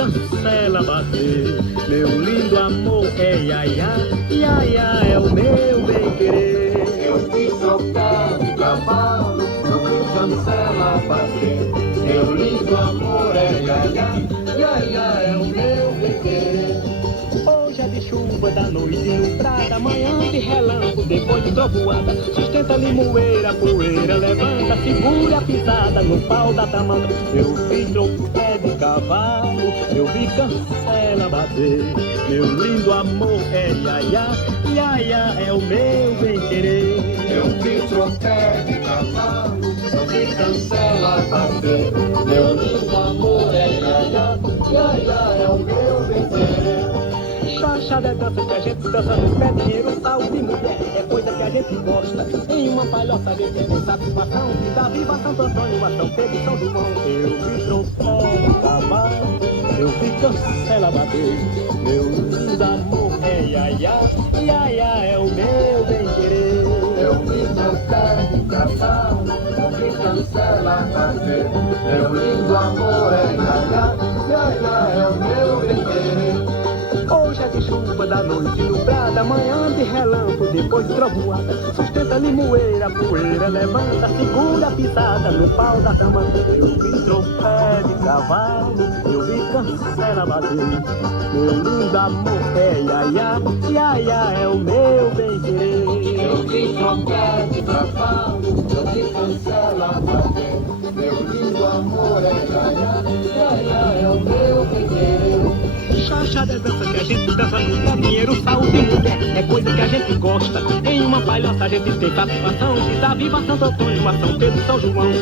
cancela bater. Meu lindo amor é iaiá, iaiá é o meu bem-querer. Eu vi trocar de cavalo, meu que cancela bater. Meu lindo amor é iaiá, iaiá é o meu bem-querer. Hoje é de chuva, da noite nublada, manhã de relâmpago, depois de trovoada. Sustenta limoeira, poeira levanta, segura a pisada no pau da tamanca. Eu vi pé de cavalo, eu vi cancela bater. Meu lindo amor é iaiá, iaiá é o meu bem-querer. Eu vi trocar de cavalo, eu vi cancela bater. Meu lindo amor é iaiá, iaiá é o meu bem-querer. Chachada é dança que a gente dança no pé, dinheiro, saúde e mulher, é coisa que a gente gosta. Em uma palhoça a gente tem satisfação, que dá viva Santo Antônio, a São Pedro e São João. Eu vi trompete, cavalo, eu vi cancela bater. Meu lindo amor é iaiá, iaiá é o meu bem-querer. Eu vi trocar de cavalo, eu vi cancela bater. Meu lindo amor é iaiá, iaiá é o meu bem-querer. Hoje é de chuva, da noite nublada, manhã de relâmpago, depois de trovoada. Sustenta limoeira, poeira levanta, segura a pisada no pau da tamanca. Eu vi trompete de cavalo, eu vi cancela bater. Meu lindo amor é iaiá, iaiá é o meu bem-querer. Eu vi trocar de cavalo, eu vi cancela bater. Meu lindo amor é iaiá, iaiá é o meu bem-querer. Chachada é dança que a gente dança no pé, dinheiro, saúde e mulher, é coisa que a gente gosta. Em uma palhoça a gente tem satisfação, que dá viva Santo Antônio, a São Pedro e São João.